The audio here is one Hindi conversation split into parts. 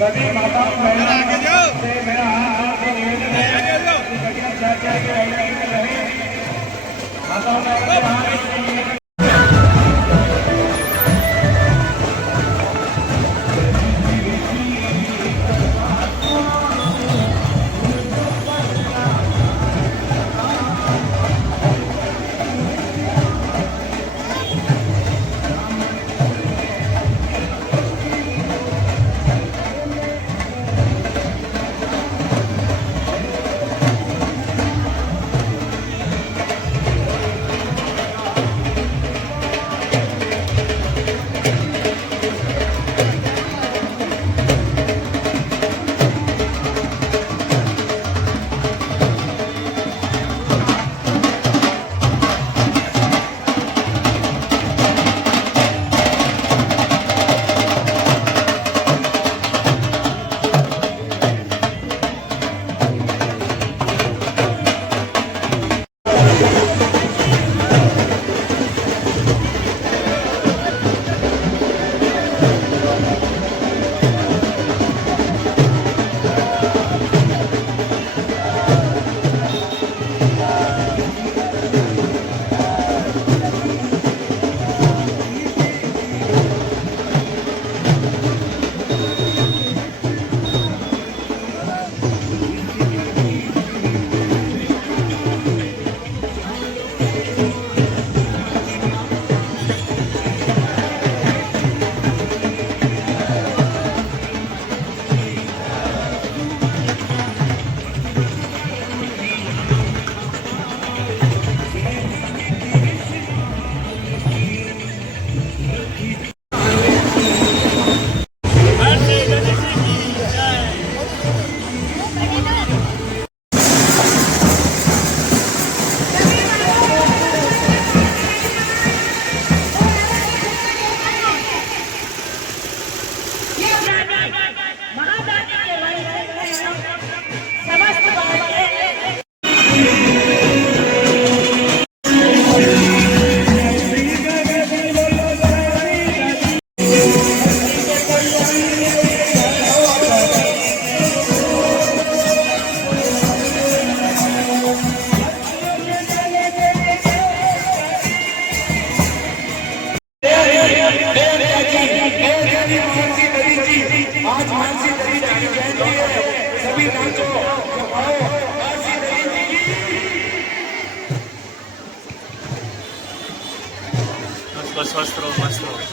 सभी माताओं बहनों से मेरा हाथ निवेदन है कि बढ़िया चर्चा के रहे माताओं बहनों स्वस्थ रहो, मस्त रहो।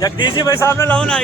जगदीश जी भाई सामने लाओ ना।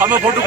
हमें फोटो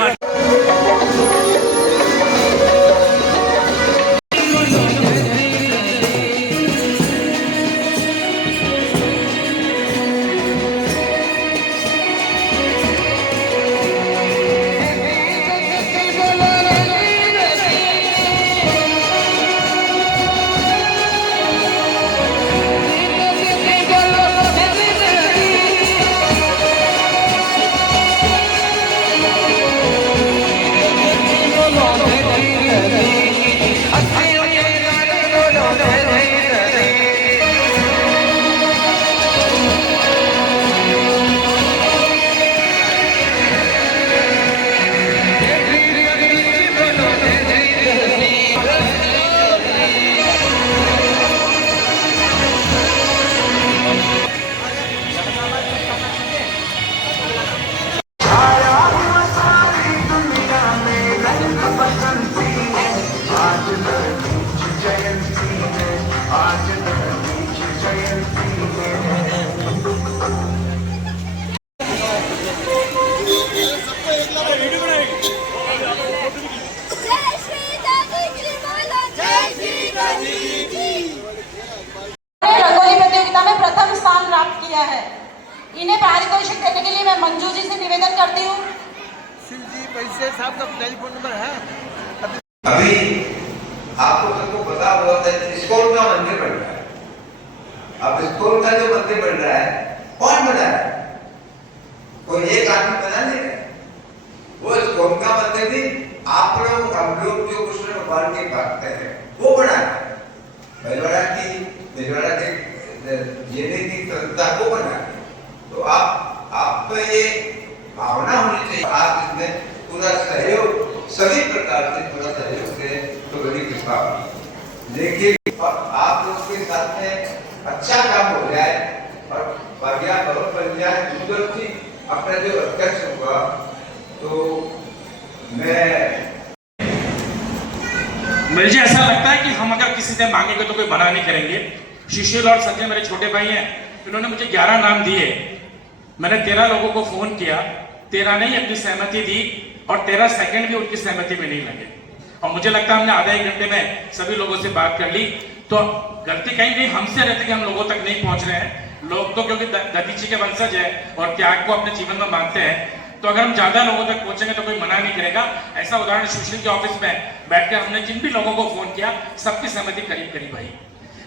साहब का टेलीफोन नंबर है। अभी आपको सबको पता हुआ है इस्कॉन का मंदिर बन रहा है। अब इस्कॉन का जो मंदिर बन रहा है कौन बना है? कोई एक आदमी बना नहीं है। वो इस्कॉन का मंदिर भी आप लोग हम लोग जो कृष्ण भगवान के भक्त हैं वो बना है। भीलवाड़ा के ये नहीं की संस्था को बना है। तो आप तो ये भावना होनी चाहिए। आप इसमें पूरा सहयोग सभी प्रकार से पूरा सहयोग से तो बड़ी कृपा होगी। लेकिन आप लोग के साथ में अच्छा काम हो जाए और पर्यावरण बन जाए सुंदर सी अपना जो अध्यक्ष हुआ तो मुझे ऐसा लगता है कि हम अगर किसी से मांगेंगे तो कोई मना नहीं करेंगे। शिशिर और संजय मेरे छोटे भाई हैं, इन्होंने मुझे 11 नाम दिए। मैंने 13 लोगों को फोन किया, 13 ने ही अपनी सहमति दी और 13 सेकंड भी उनकी सहमति में नहीं लगे। और मुझे लगता है हमने आधे एक घंटे में सभी लोगों से बात कर ली। तो गलती कहीं नहीं हमसे रहती कि हम लोगों तक नहीं पहुंच रहे हैं। लोग तो क्योंकि दधीची के वंशज है और त्याग को अपने जीवन में मानते हैं, तो अगर हम ज्यादा लोगों तक पहुंचेंगे तो कोई मना नहीं करेगा। ऐसा उदाहरण सुशील के ऑफिस में बैठकर हमने जिन भी लोगों को फोन किया सबकी सहमति करीब करीब आई।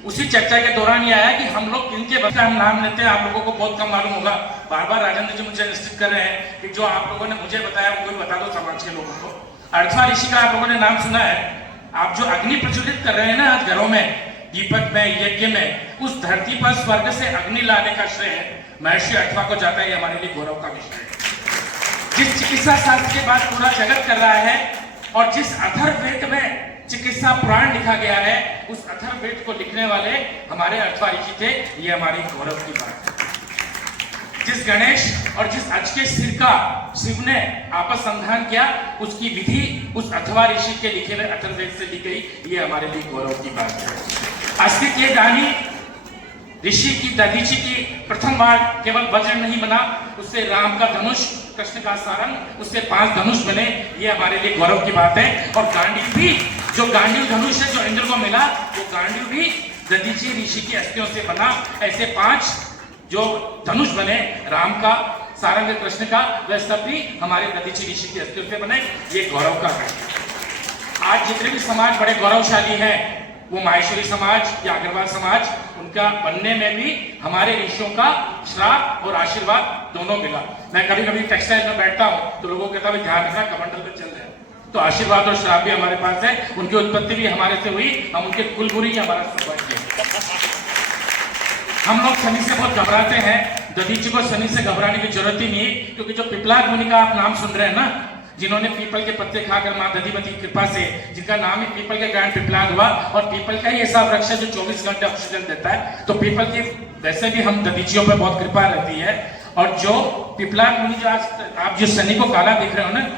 उसी चर्चा के दौरान ये आया कि हम लोग किनके बच्चे हम नाम लेते हैं, आप लोगों को बहुत कम मालूम होगा। बार बार राजेंद्र जी मुझे निश्चित कर रहे हैं कि जो आप लोगों ने मुझे बताया वो कोई बता दो समाज के लोगों को। अर्थवा ऋषि का आप लोगों ने नाम सुना है। आप जो अग्नि प्रज्वलित कर रहे हैं ना आज घरों में, दीपक में, यज्ञ में, उस धरती पर स्वर्ग से अग्नि लाने का श्रेय महर्षि अर्थवा को जाता है। हमारे लिए गौरव का विषय है। जिस चिकित्सा शास्त्र के बाद पूरा जगत कर रहा है और जिस अथर्ववेद में चिकित्सा पुराण लिखा गया है, उस अथर्ववेद को लिखने वाले हमारे अर्थवा ऋषि थे। ये हमारी गौरव की बात है। जिस गणेश और जिस अज के सिर का शिव ने आपस संधान किया, उसकी विधि उस अथर्वा ऋषि के लिखे हुए अथर्ववेद से ली गई। ये हमारे लिए गौरव की बात है। अस्तित्व ये दानी ऋषि की दधीची की प्रथम बार केवल वज्र नहीं बना, उससे राम का धनुष, कृष्ण का सारंग, उससे 5 धनुष बने। ये हमारे लिए गौरव की बात है। और गांडीव भी, जो गांडीव धनुष है जो इंद्र को मिला, वो गांडीव भी दधीची ऋषि की अस्थियों से बना। ऐसे 5 जो धनुष बने, राम का, सारंग कृष्ण का, वह सब भी हमारे दधीची ऋषि की अस्थियों से बने। ये गौरव का है। आज जितने भी समाज बड़े गौरवशाली हैं, वो माहेश्वरी समाज या अग्रवाल समाज, उनका बनने में भी हमारे ऋषियों का श्राप और आशीर्वाद दोनों मिला। मैं कभी कभी टेक्सटाइल में बैठता हूँ तो लोगों को कहता है ध्यान रखना कमंडल में चल रहे हैं। तो आशीर्वाद और श्राप भी हमारे पास है। उनकी उत्पत्ति भी हमारे से हुई, हम उनके कुलगुरु ही हमारा सौभाग्य है। हम लोग शनि से बहुत घबराते हैं। दधीची को शनि से घबराने की जरूरत ही नहीं, क्योंकि जो पिपलाद मुनि का आप नाम सुन रहे हैं ना, जिन्होंने पीपल के पत्ते खाकर मां दधिमती की कृपा से, जिनका नाम ही पीपल के कारण पिपलाद हुआ, और पीपल का ही ऐसा वृक्ष है जो 24 घंटे ऑक्सीजन देता है। तो पीपल की वैसे भी हम दधीचियों पर बहुत कृपा रहती है। और जो पिपलाद मुनि, जो आज आप जो शनि को काला दिख रहे हो ना,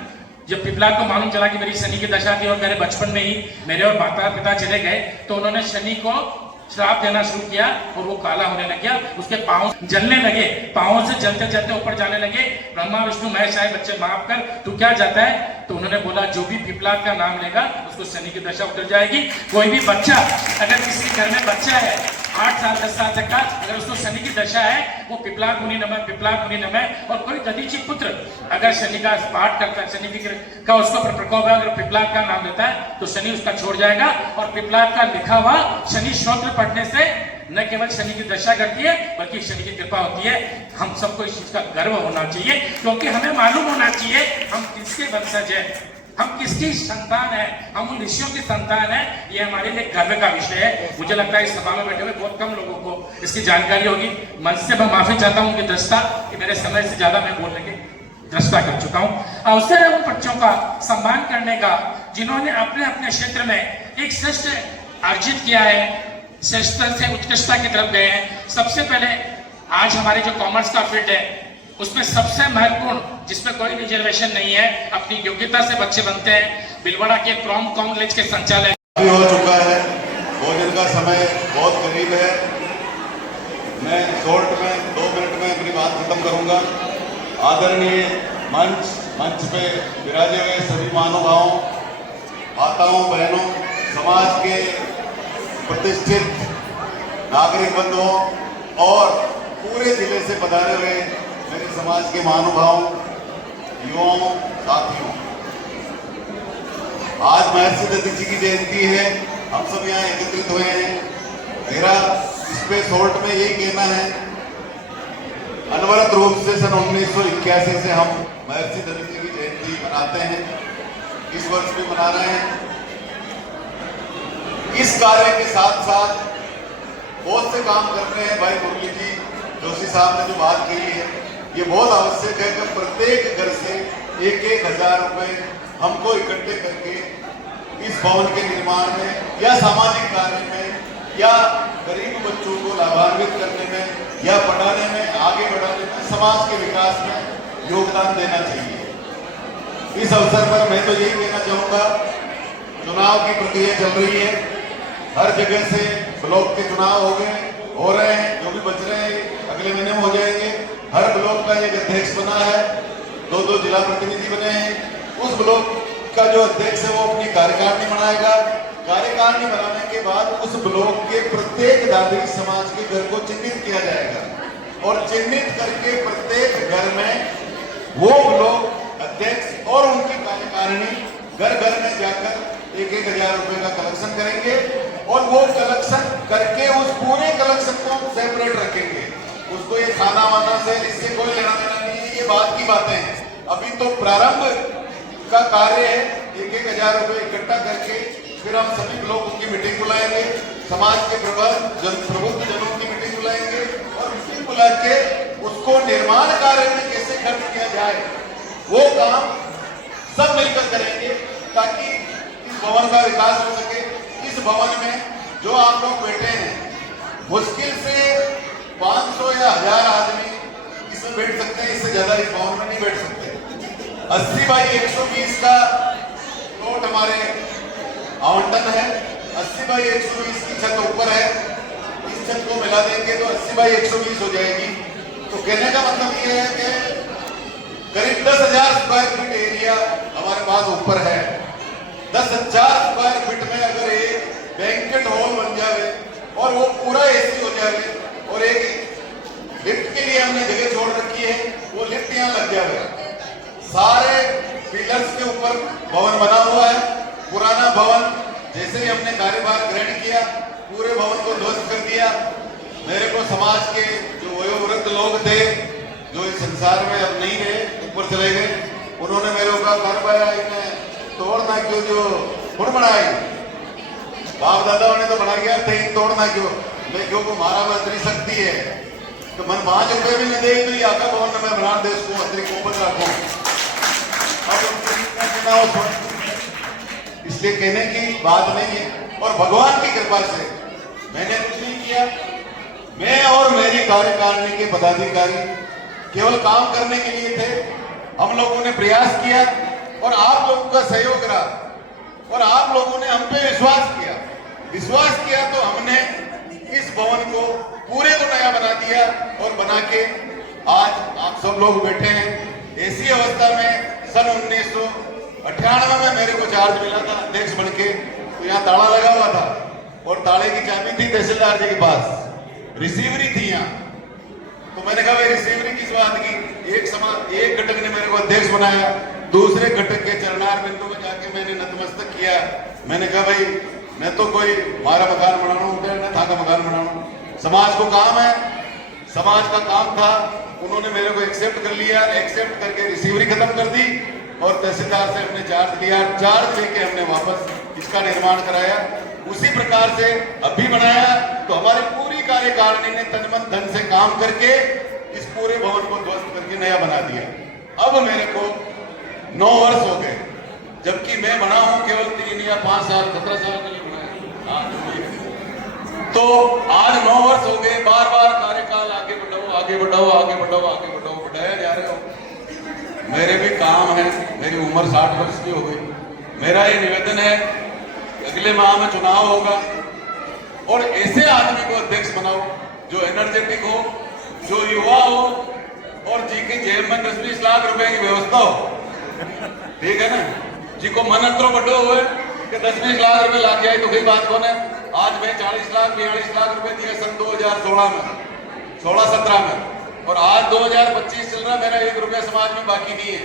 जब पिपलाद को मालूम चला कि मेरी शनि की दशा थी और मेरे बचपन में ही मेरे और माता पिता चले गए, तो उन्होंने शनि को श्राप देना शुरू किया और वो काला होने लग गया। उसके पांव जलने लगे, पांवों से जलते जलते ऊपर जाने लगे। ब्रह्मा विष्णु महेश आए, बच्चे माफ कर, तू क्या जाता है? तो उन्होंने बोला जो भी पिपलाद का नाम लेगा उसको शनि की दशा उतर जाएगी। कोई भी बच्चा, अगर किसी घर में बच्चा है 8 साल 10 साल तक का, अगर उसको शनि की दशा है, वो पिपलाद मुनि नमः, पिपलाद मुनि नमः। और कोई दधीची पुत्र अगर शनि का पाठ करता है, शनि का उसको प्रकोप है, अगर पिपलाद का नाम लेता है तो शनि उसका छोड़ जाएगा। और पिपलाद का लिखा हुआ शनि स्तोत्र पढ़ने से न केवल शनि की दशा करती है बल्कि शनि की कृपा होती है। हम सबको इस चीज का गर्व होना चाहिए, क्योंकि हमें मालूम होना चाहिए हम किसके वंशज हैं, हम किसकी संतान है, हम उन ऋषियों की संतान है। ये हमारे लिए गर्व का विषय है। मुझे लगता है इस सभा में बैठे हुए बहुत कम लोगों को इसकी जानकारी होगी। मन से मैं माफी चाहता हूँ उनकी दृष्टा कि मेरे समय से ज्यादा मैं बोलने की दृष्टा कर चुका हूँ। अवसर है उन बच्चों का सम्मान करने का जिन्होंने अपने अपने क्षेत्र में एक श्रेष्ठ अर्जित किया है, श्रेष्ठ से उत्कृष्टता की तरफ गए हैं। सबसे पहले आज हमारे जो कॉमर्स का फील्ड है उसमें सबसे महत्वपूर्ण, जिसमें कोई रिजर्वेशन नहीं है, अपनी योग्यता से बच्चे बनते हैं। भीलवाड़ा के प्रॉम कॉलेज के संचालक हो चुका है, भोजन का समय बहुत करीब है। मैं शॉर्ट में 2 मिनट में अपनी बात खत्म करूंगा। आदरणीय मंच पे विराजे हुए सभी महानुभावों, माताओं, बहनों, समाज के प्रतिष्ठित नागरिक बंधुओं और पूरे जिले से पधारे हुए मेरे समाज के महानुभावों, युवाओं, साथियों, आज महर्षि दत्त जी की जयंती है, हम सब यहाँ एकत्रित हुए हैं। मेरा इस पे शॉर्ट में यही कहना है, अनवरत रूप से सन 1981 से हम महर्षि दत्त जी की जयंती मनाते हैं, इस वर्ष भी मना रहे हैं। इस कार्य के साथ साथ बहुत से काम कर रहे हैं। भाई मुरली जी जोशी साहब ने जो बात कही है, ये बहुत आवश्यक है कि प्रत्येक घर से 1,000 रुपए हमको इकट्ठे करके इस भवन के निर्माण में या सामाजिक कार्य में या गरीब बच्चों को लाभान्वित करने में या पढ़ाने में, आगे बढ़ाने में, समाज के विकास में योगदान देना चाहिए। इस अवसर पर मैं तो यही कहना चाहूँगा, चुनाव की प्रक्रिया चल रही है, हर जगह से ब्लॉक के चुनाव हो रहे हैं, जो भी बच रहे हैं अगले महीने में हो जाएंगे। हर ब्लॉक का एक अध्यक्ष बना है, 2-2 जिला प्रतिनिधि बने हैं। उस ब्लॉक का जो अध्यक्ष है वो अपनी कार्यकारिणी बनाएगा। कार्यकारिणी बनाने के बाद उस ब्लॉक के प्रत्येक नागरिक समाज के घर को चिन्हित किया जाएगा और चिन्हित करके प्रत्येक घर में वो ब्लॉक अध्यक्ष और उनकी कार्यकारिणी घर घर में जाकर 1,000 रुपए का कलेक्शन करेंगे और वो कलेक्शन करके उस पूरे कलेक्शन को सेपरेट रखेंगे। उसको ये खाना वाना से इससे कोई लेना देना नहीं है, ये बात की बातें हैं। अभी तो प्रारंभ का कार्य है, 1,000 रुपए इकट्ठा करके फिर हम सभी लोगों की मीटिंग बुलाएंगे, समाज के प्रबुद्ध जनों की मीटिंग बुलाएंगे और मीटिंग बुला के उसको निर्माण कार्य में कैसे खर्च किया जाए वो काम सब मिलकर करेंगे, ताकि इस भवन का विकास हो सके। इस भवन में जो आप लोग बैठे हैं, मुश्किल से 500 या 1000 आदमी इसमें बैठ सकते हैं, इससे ज्यादा इस भवन में नहीं बैठ सकते। 80 बाई 120 का प्लॉट हमारे आवंटन है। 80 बाई 120 की छत ऊपर है, इस छत को मिला देंगे तो 80 बाई 120 हो जाएगी। तो कहने का मतलब ये है कि करीब 10,000 स्क्वायर फीट एरिया हमारे पास ऊपर है। 10,000 स्क्वायर फीट में अगर एक बैंकेट हॉल बन जाए और वो पूरा एसी हो जाए और एक लिफ्ट के लिए हमने जगह छोड़ रखी है, वो लिफ्ट यहाँ लग जाए, सारे पिलर्स के ऊपर भवन बना हुआ है। पुराना भवन जैसे ही हमने कार्यभार ग्रहण किया, पूरे भवन को ध्वस्त कर दिया। मेरे को समाज के जो वयोवृद्ध लोग थे, जो इस संसार में अब नहीं रहे, ऊपर चले गए, उन्होंने मेरे को कहा कर पाया इन्हें तोड़ना क्यों, जो खुद बनाई बाप दादाओं ने तो बना गया थे, तोड़ना क्यों, मैं क्यों को मारा में इतनी शक्ति है तो मन 5 रुपए भी नहीं दे तो ये आका भवन में मैं बना दे, उसको अतिरिक्त ऊपर रखूं। इसलिए कहने की बात नहीं है। और भगवान की कृपा से मैंने कुछ नहीं किया, मैं और मेरी कार्यकारिणी के पदाधिकारी केवल काम करने के लिए थे। हम लोगों ने प्रयास किया और आप लोगों का सहयोग रहा और आप लोगों ने हम पे विश्वास किया तो हमने इस भवन को पूरे को नया बना दिया और बना के आज आप सब लोग बैठे हैं। ऐसी अवस्था में सन 1998 में मेरे को चार्ज मिला था अध्यक्ष बन के, तो यहाँ ताला लगा हुआ था और ताले की चाबी थी तहसीलदार जी के पास, रिसीवरी थी यहाँ। तो मैंने कहा भाई रिसीवरी किस बात की, एक घटक ने मेरे को अध्यक्ष बनाया, दूसरे घटक के चरणार बिंदु में जाके मैंने नतमस्तक किया। मैंने कहा भाई मैं तो कोई मारा मकान बनाना उठे न था का मकान बनाना, समाज को काम है, समाज का काम था। उन्होंने मेरे को एक्सेप्ट कर लिया, एक्सेप्ट करके रिसीवरी खत्म कर दी और तहसीलदार से हमने चार्ज लिया, चार्ज लेके हमने वापस इसका निर्माण कराया। उसी प्रकार से अभी बनाया तो हमारी पूरी कार्यकारिणी ने तन मन धन से काम करके इस पूरे भवन को ध्वस्त करके नया बना दिया। अब मेरे को 9 वर्ष हो गए, जबकि मैं बना हूं केवल 3 या 5 साल 17 साल के लिए बना है। तो आज 9 वर्ष हो गए, बार बार कार्यकाल आगे बढ़ाओ आगे बढ़ाओ आगे बढ़ाओ आगे बढ़ाओ बढ़ाया जा रहे हो। मेरे भी काम है, मेरी उम्र 60 वर्ष की हो गई। मेरा ये निवेदन है, अगले माह में चुनाव होगा और ऐसे आदमी को अध्यक्ष बनाओ जो एनर्जेटिक हो, जो युवा हो और जी की जेब में 10-20 लाख रुपए की व्यवस्था हो। ठीक है ना, जी को मन अंतरों बढ़ो हुए कि 10-20 लाख रुपए लाग जाए तो कोई बात कौन है। आज मैं 40 लाख 42 लाख रुपए दिए सन 2016 में, 16-17 में, और आज 2025 चल रहा, मेरा 1 रुपया समाज में बाकी नहीं है।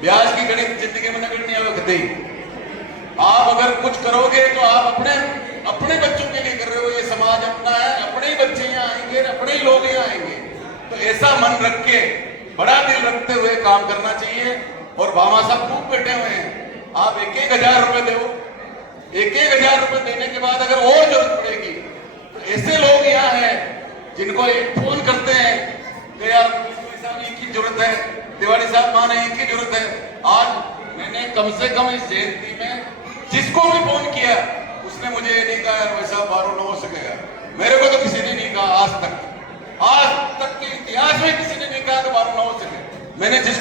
ब्याज की गणित जिंदगी में नगड़ नहीं आवे कतई। आप अगर कुछ करोगे तो आप अपने अपने बच्चों के लिए कर रहे हो, ये समाज अपना है, अपने ही बच्चे यहाँ आएंगे, अपने ही लोग यहाँ आएंगे। तो ऐसा मन रख के, बड़ा दिल रखते हुए काम करना चाहिए। और भामा साहब खूब बैठे हुए हैं, आप 1,000 रुपए दो, 1,000 रुपए देने के बाद अगर और जरूरत पड़ेगी तो ऐसे लोग यहाँ हैं जिनको एक फोन करते हैं कि यार साहब इनकी जरूरत है, तिवारी साहब माने इनकी जरूरत है। आज मैंने कम से कम इस जयंती में जिसको भी फोन किया उसने मुझे ये नहीं कहा वैसा 12 हो सकेगा। मेरे को तो किसी ने नहीं कहा आज तक के इतिहास में किसी ने नहीं कहा कि 12 हो सके। मैंने जिस